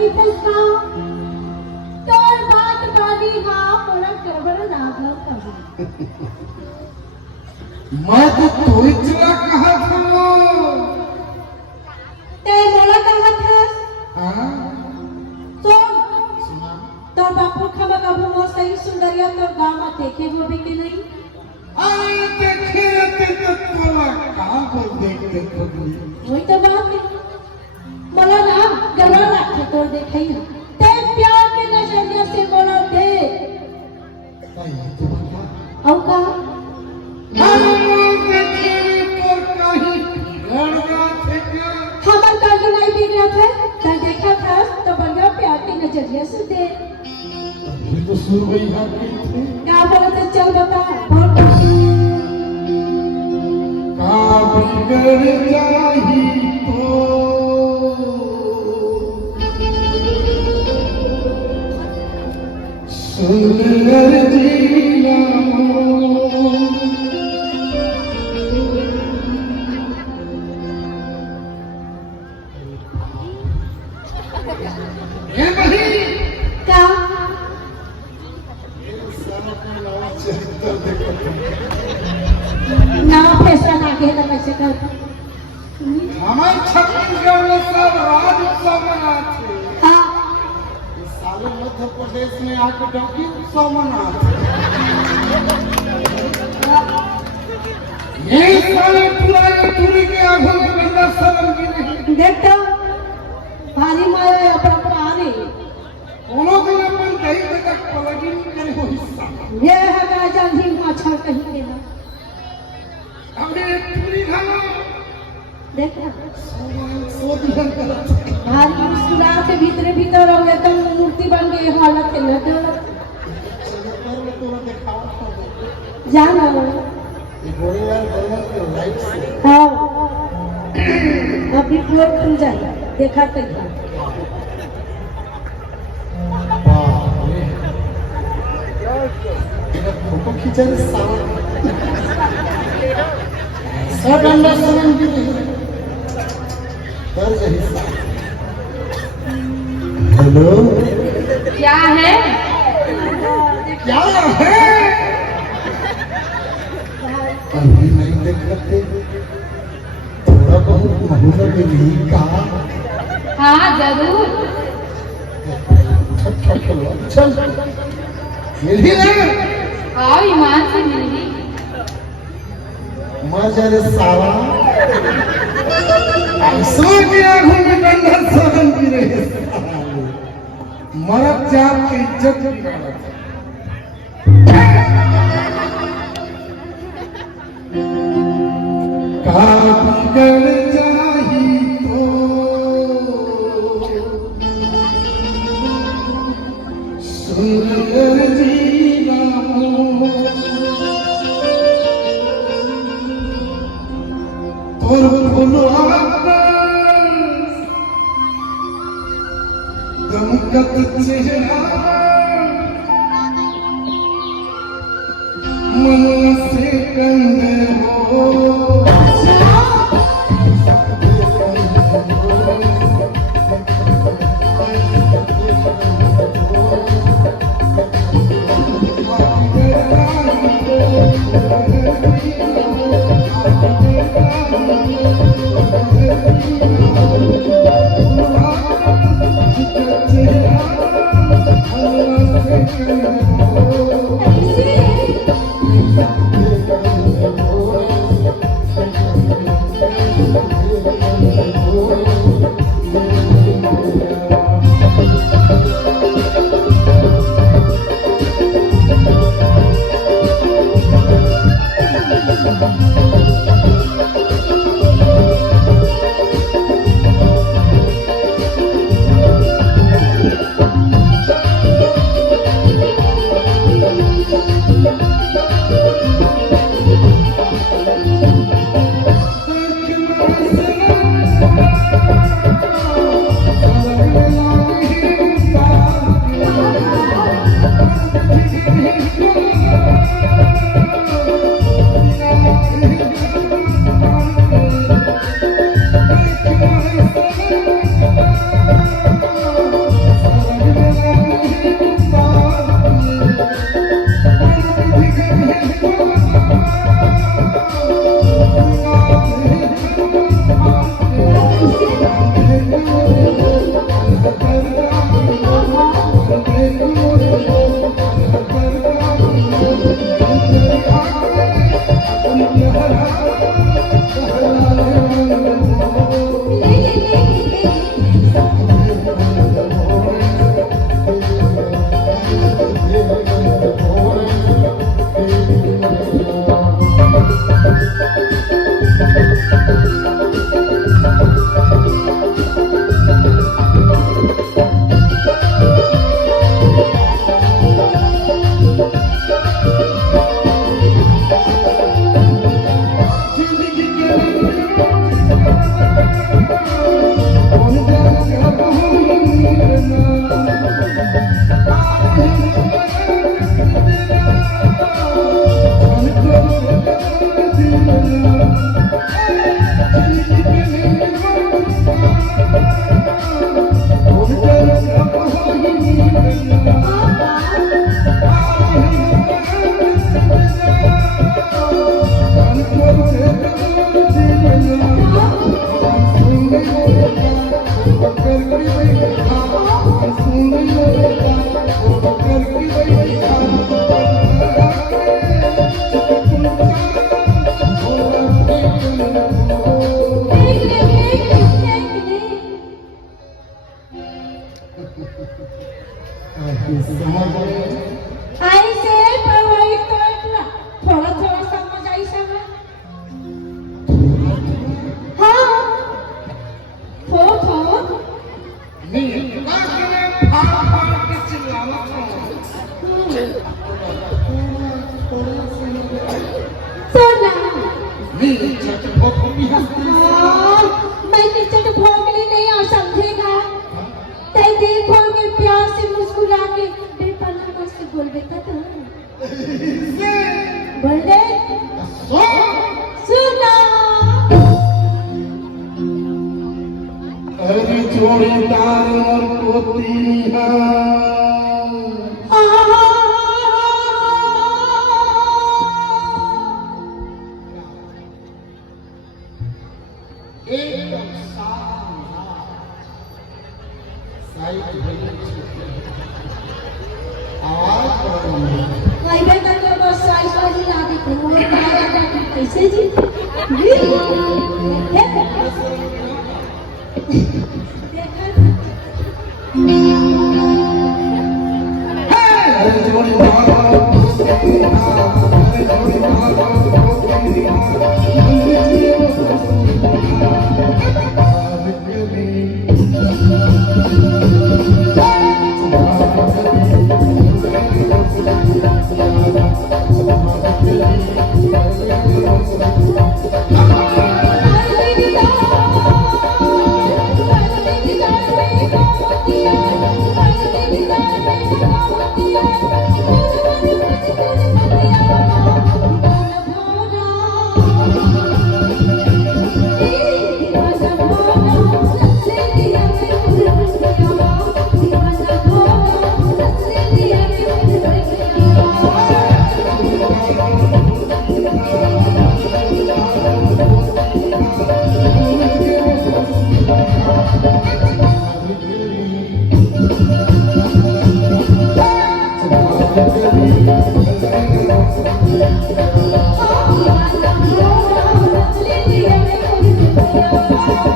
की फसका तोर बात बादी हा मोला करबर लागल कभी मैं तो तोइचला कहा था ते मोला कहा था हाँ तो बापू खबा कबू मोर सही सुंदरिया तो गामा देखे वो भी कि नहीं अरे देखे तो तोला कहाँ को देखते पगली वही तो बात है मोला ना गरबा लागे तो देखे ही ते प्यार के नजरिया से मोला दे औ का हमर काहे नहीं बिगड़ा था तो देखा था तो बढ़िया प्यार के नजरिया से दे तो सुन गई है क्या बोलते चल बता बोल का बिगड़ जाही तो सुंदर जीना ये बही का ना पैसा ना के ना पैसे कर हमारे छत्तीसगढ़ में सब राज उत्सव मनाते हां साले मध्य प्रदेश में आके डंकी उत्सव मनाते ये साले पुराने टूरी के आंखों के अंदर शर्म की नहीं देख तो भारी मारे अपना आ रही दोनों के अपन कहीं तक पलगी नहीं करे हो हिस्सा ये है राजा भी माछा कहीं के ना हमने टूरी खाना देख सो दिया करते भारी मुस्कुरा के भीतर भीतर हो गए तो मूर्ति बन गई हालत है लगे जाना ये गोरे यार बर्मन के लाइट से हाँ अभी फ्लोर खुल जाए देखा तो फोटो खींचने सब अंदर समझ भी नहीं कर हिस्सा हेलो क्या है क्या है अभी नहीं देख सकते थोड़ा बहुत मुहूर्त में नहीं कहा हाँ जरूर चल मिल ही ना आओ ईमान से मिली मजर साला ऐसा की आंखों में गंदा सहन की रहे मरद जात की इज्जत बिगाड़ा का बिगड़ जाही तो सुंदर जीना और फुलवा दमकत चेहरा मन से कंधे हो समझ गए आई से परवाई तो थोड़ा थोड़ा समझ आई सब हाँ थोड़ा नहीं बाकी फाड़ के चिल्लावत सोना नहीं चटपट भी हंसती मैं किसी को भोगली नहीं आ समझेगा तय देख खोल के प्यार से मुस्कुरा के बेपरवाह से बोल देता था बोल दे सुना अरे जोड़ीदार और पोती एकदम आवाज भाई भाई का बस साई साई ला देते वो मारा जाके कैसे जी अरे जोड़ीदार और पोती अरे जोड़ीदार और पोती Oh,